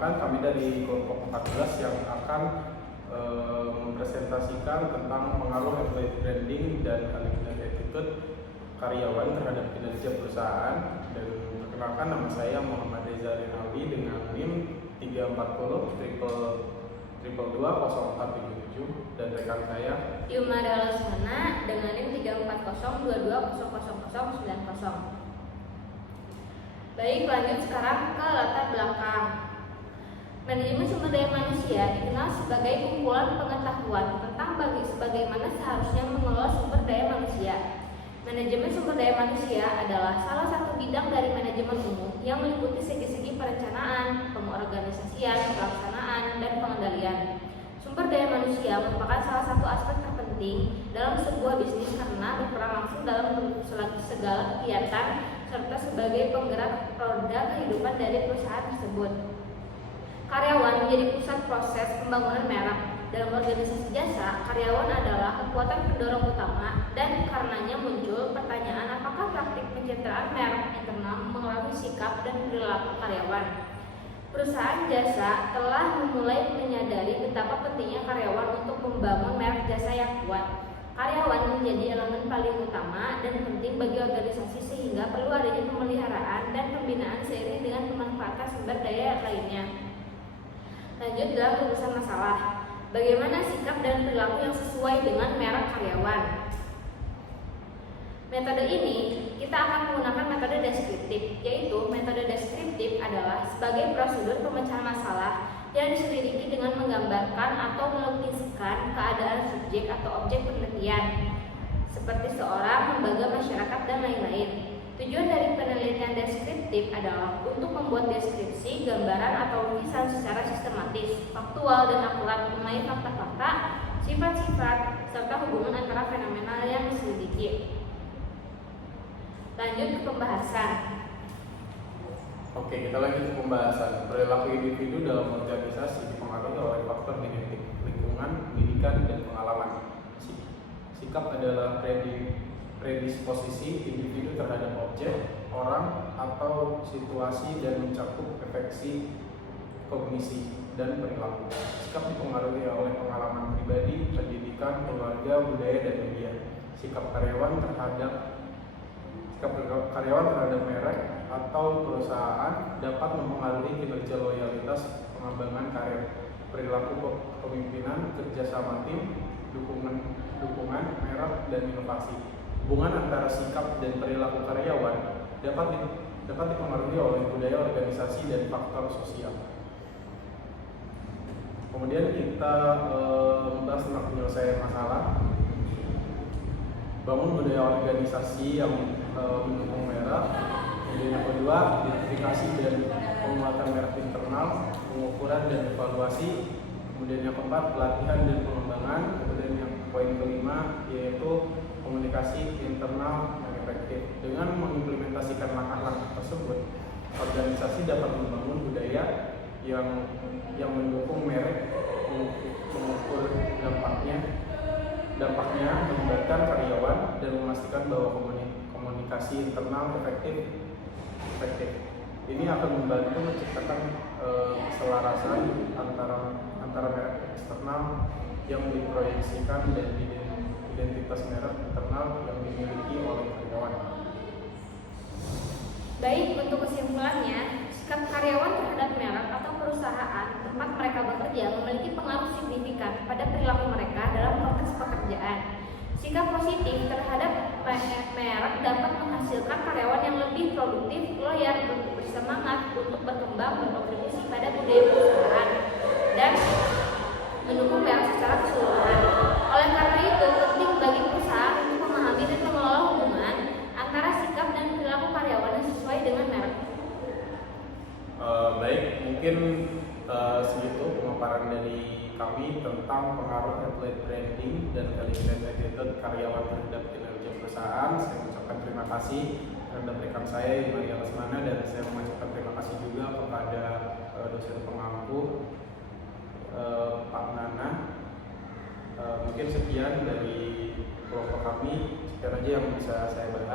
Perkenalkan, kami dari kelompok 14 yang akan mempresentasikan tentang pengaruh employee branding dan attitude karyawan terhadap kinerja perusahaan. Dan perkenalkan, nama saya Muhammad Reza Rinawi dengan NIM 340 dan rekan saya Yumara Lesmana dengan NIM 34022000090. Baik, lanjut sekarang ke latar belakang. Manajemen sumber daya manusia dikenal sebagai kumpulan pengetahuan tentang bagaimana seharusnya mengelola sumber daya manusia. Manajemen sumber daya manusia adalah salah satu bidang dari manajemen umum yang meliputi segi-segi perencanaan, pengorganisasian, pelaksanaan, dan pengendalian. Sumber daya manusia merupakan salah satu aspek terpenting dalam sebuah bisnis karena berperan langsung dalam segala kegiatan serta sebagai penggerak roda kehidupan dari perusahaan tersebut. Karyawan menjadi pusat proses pembangunan merek. Dalam organisasi jasa, karyawan adalah kekuatan pendorong utama dan karenanya muncul pertanyaan apakah praktik pencitraan merek internal mengaruhi sikap dan perilaku karyawan. Perusahaan jasa telah memulai menyadari betapa pentingnya karyawan untuk membangun merek jasa yang kuat. Karyawan menjadi elemen paling utama dan penting bagi organisasi sehingga perlu adanya pemeliharaan dan pembinaan seiring dengan pemanfaatan sumber daya lainnya. Lanjut dalam rumusan masalah. Bagaimana sikap dan perilaku yang sesuai dengan merek karyawan? Metode ini kita akan menggunakan metode deskriptif, yaitu metode deskriptif adalah sebagai prosedur pemecahan masalah yang diselidiki dengan menggambarkan atau melukiskan keadaan subjek atau objek penelitian, seperti seorang, lembaga, masyarakat, dan lain-lain. Tujuan dari penelitian deskriptif adalah untuk membuat deskripsi, gambaran, atau lukisan secara sistematis, faktual, dan akurat mengenai fakta-fakta, sifat-sifat, serta hubungan antara fenomena yang diselidiki. Lanjut ke pembahasan. Oke, kita lanjut ke pembahasan. Perilaku individu dalam organisasi dipengaruhi oleh faktor genetik, lingkungan, pendidikan, dan pengalaman. Sikap adalah predisposisi individu terhadap objek, orang, atau situasi dan mencakup efeksi kognisi dan perilaku. Sikap dipengaruhi oleh pengalaman pribadi, pendidikan, keluarga, budaya, dan media. Sikap karyawan terhadap merek atau perusahaan dapat mempengaruhi kinerja, loyalitas, pengembangan karir, perilaku kepemimpinan, kerjasama tim, dukungan merek, dan inovasi. Hubungan antara sikap dan perilaku karyawan dapat dipengaruhi oleh budaya organisasi dan faktor sosial. Kemudian kita membahas tentang penyelesaian masalah. Bangun budaya organisasi yang mendukung merek. Kemudian yang kedua, identifikasi dan penguatan merek internal, pengukuran dan evaluasi. Kemudian yang keempat, pelatihan dan pengembangan. Kemudian yang poin kelima yaitu komunikasi internal yang efektif. Dengan mengimplementasikan langkah-langkah tersebut, organisasi dapat membangun budaya yang mendukung merek, mengukur dampaknya melibatkan karyawan dan memastikan bahwa komunikasi internal efektif. Ini akan membantu menciptakan keselarasan antara merek eksternal yang diproyeksikan dan identitas merek internal yang dimiliki oleh karyawan. Baik, untuk kesimpulannya, sikap karyawan terhadap merek atau perusahaan tempat mereka bekerja memiliki pengaruh signifikan pada perilaku mereka dalam proses pekerjaan. Sikap positif terhadap merek dapat menghasilkan karyawan yang lebih produktif, loyal, bersemangat untuk berkembang, berkontribusi pada budaya perusahaan, dan mendukung merek secara keseluruhan. Oleh karena itu, penting bagi perusahaan untuk memahami dan mengelola hubungan antara sikap dan perilaku karyawan yang sesuai dengan merek. Baik, mungkin segitu pemaparan dari kami tentang pengaruh employee branding dan attitude karyawan terhadap kinerja perusahaan. Saya mengucapkan terima kasih terhadap rekan saya Yumara Lesmana, dan saya mengucapkan terima kasih juga kepada dosen pengampu Pak Nana. Mungkin sekian dari kelompok kami, sekian aja yang bisa saya bahas.